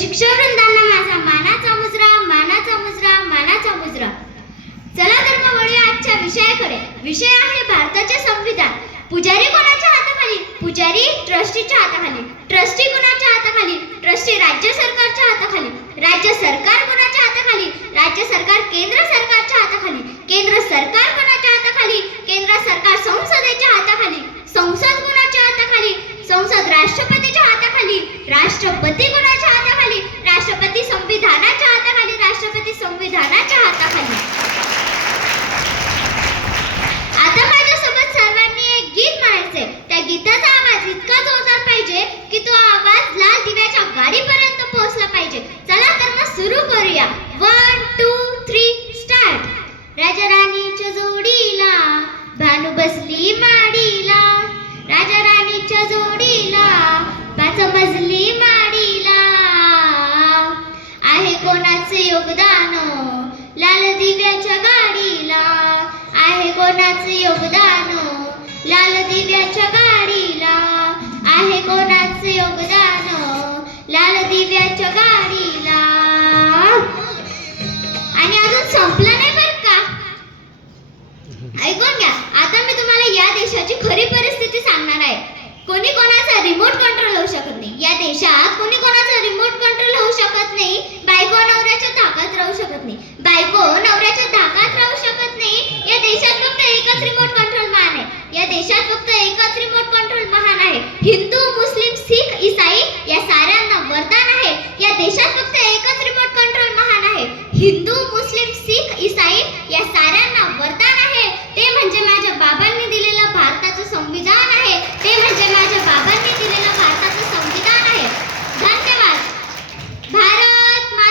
शिक्षक वृंदांना माझा मानाचा मुजरा मानाचा मुजरा मानाचा मुजरा. चला तर मग वळूया आजच्या विषयाकडे. विषय आहे भारताचे संविधान. पुजारी कोणाच्या हाताखाली? पुजारी ट्रस्टीच्या हाताखाली. ट्रस्टी कोणाच्या हाताखाली? ट्रस्टी राज्य सरकारच्या हाताखाली. राज्य सरकार कोणाच्या हाताखाली? राज्य सरकार केंद्र सरकारच्या हाताखाली. केंद्र सरकार कोणाच्या हाताखाली? केंद्र सरकार संसदेच्या हाताखाली. संसद कोणाच्या हाताखाली? संसद राष्ट्रपतीच्या हाताखाली. राष्ट्रपती कोणाच्या राष्ट्रपती संविधानाच्या हाताखाली राष्ट्रपती संविधानाच्या हाताखाली. आता माझ्यासोबत सर्वांनी एक गीत म्हणायचंय. त्या गीताचा आवाज इतका जोरदार पाहिजे की तो आवाज लाल दिव्याच्या गाडीपर्यंत कोणाचं योगदान? लाल दिव्याच्या गाडीला. आहे कोणाचं योगदान? लाल दिव्याच्या गाडीला. आणि अजून संपलं नाही बरं का? ऐकून घ्या. आता मी तुम्हाला या देशाची खरी परिस्थिती सांगणार आहे. कोणी हिंदू मुस्लिम सिख ईसाई या साऱ्यांना वरदान आहे. या देशात फक्त एकच रिमोट कंट्रोल महान आहे. हिंदू मुस्लिम सिख ईसाई या साऱ्यांना